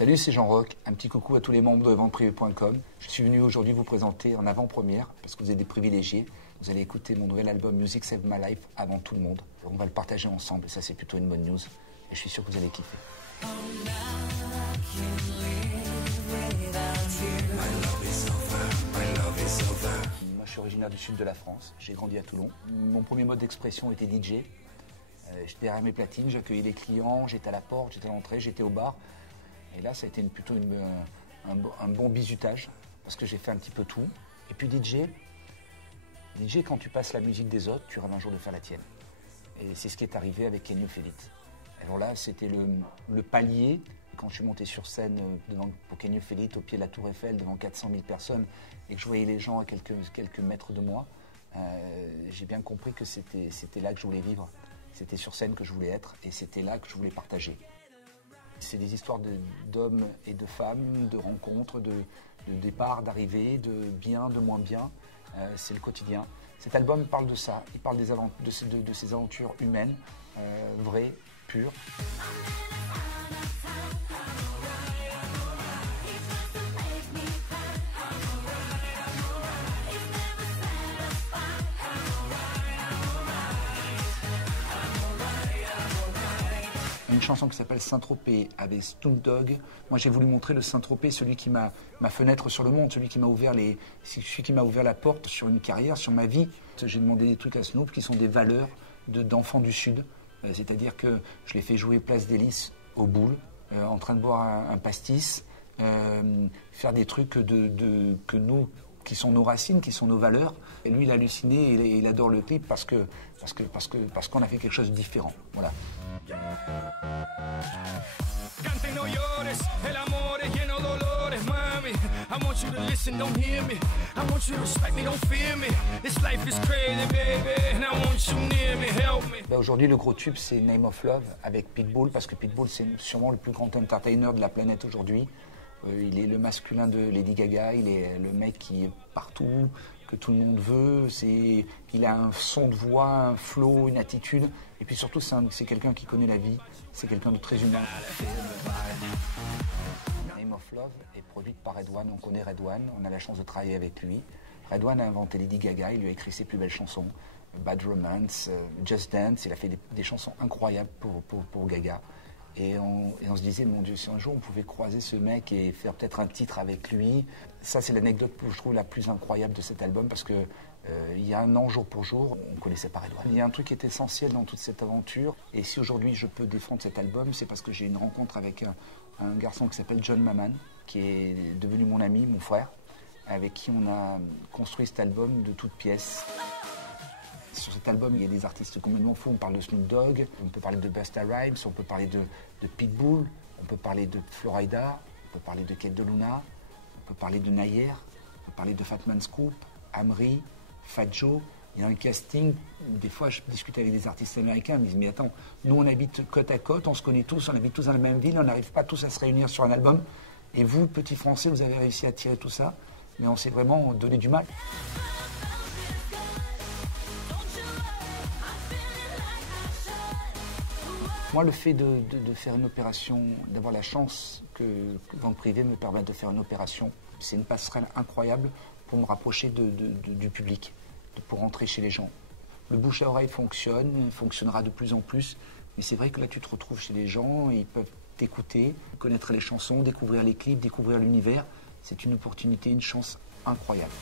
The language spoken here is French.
Salut, c'est Jean Rock. Un petit coucou à tous les membres de venteprivé.com. Je suis venu aujourd'hui vous présenter en avant-première, parce que vous êtes des privilégiés. Vous allez écouter mon nouvel album Music Save My Life avant tout le monde. On va le partager ensemble, et ça c'est plutôt une bonne news. Et je suis sûr que vous allez kiffer. Moi je suis originaire du sud de la France, j'ai grandi à Toulon. Mon premier mode d'expression était DJ. J'étais derrière mes platines, j'accueillais les clients, j'étais à la porte, j'étais à l'entrée, j'étais au bar. Et là ça a été plutôt un bon bizutage, parce que j'ai fait un petit peu tout. Et puis DJ, quand tu passes la musique des autres, tu rêves un jour de faire la tienne. Et c'est ce qui est arrivé avec Can You Feel It. Alors là, c'était le palier. Quand je suis monté sur scène pour Can You Feel It, au pied de la Tour Eiffel, devant 400 000 personnes, et que je voyais les gens à quelques mètres de moi, j'ai bien compris que c'était là que je voulais vivre. C'était sur scène que je voulais être, et c'était là que je voulais partager. C'est des histoires d'hommes et de femmes, de rencontres, de départ, d'arrivée, de bien, de moins bien. C'est le quotidien. Cet album parle de ça. Il parle de ces aventures humaines, vraies, pures. Une chanson qui s'appelle Saint-Tropez avec Snoop Dogg. Moi j'ai voulu montrer le Saint-Tropez, celui qui m'a ma fenêtre sur le monde, celui qui m'a ouvert la porte sur une carrière, sur ma vie. J'ai demandé des trucs à Snoop qui sont des valeurs d'enfants du Sud. C'est-à-dire que je l'ai fait jouer Place des Lys au boule, en train de boire un pastis, faire des trucs que nous, qui sont nos racines, qui sont nos valeurs. Et lui, il a halluciné et il adore le clip parce qu'on a fait quelque chose de différent. Voilà. Aujourd'hui, le gros tube, c'est Name of Love avec Pitbull, parce que Pitbull, c'est sûrement le plus grand entertainer de la planète aujourd'hui. Il est le masculin de Lady Gaga, il est le mec qui est partout, que tout le monde veut. Il a un son de voix, un flow, une attitude. Et puis surtout, c'est quelqu'un qui connaît la vie. C'est quelqu'un de très humain. Name of Love est produite par Redouane. On connaît Redouane, on a la chance de travailler avec lui. Redouane a inventé Lady Gaga, il lui a écrit ses plus belles chansons. Bad Romance, Just Dance, il a fait des chansons incroyables pour Gaga. Et on se disait, mon Dieu, si un jour on pouvait croiser ce mec et faire peut-être un titre avec lui. Ça, c'est l'anecdote que je trouve la plus incroyable de cet album, parce que il y a un an, jour pour jour, on ne connaissait pas Redouane. Il y a un truc qui est essentiel dans toute cette aventure. Et si aujourd'hui je peux défendre cet album, c'est parce que j'ai une rencontre avec un garçon qui s'appelle John Maman, qui est devenu mon ami, mon frère, avec qui on a construit cet album de toutes pièces. Sur cet album, il y a des artistes complètement fous. On parle de Snoop Dogg, on peut parler de Busta Rhymes, on peut parler de Pitbull, on peut parler de Florida, on peut parler de Kate de Luna, on peut parler de Nayer, on peut parler de Fatman Scoop, Amri, Fat Joe. Il y a un casting. Des fois, je discute avec des artistes américains, ils me disent, mais attends, nous on habite côte à côte, on se connaît tous, on habite tous dans la même ville, on n'arrive pas tous à se réunir sur un album. Et vous, petits Français, vous avez réussi à tirer tout ça, mais on s'est vraiment donné du mal. Moi, le fait de faire une opération, d'avoir la chance que Vente Privée me permette de faire une opération, c'est une passerelle incroyable pour me rapprocher du public, pour rentrer chez les gens. Le bouche à oreille fonctionnera de plus en plus, mais c'est vrai que là, tu te retrouves chez les gens, et ils peuvent t'écouter, connaître les chansons, découvrir les clips, découvrir l'univers. C'est une opportunité, une chance incroyable.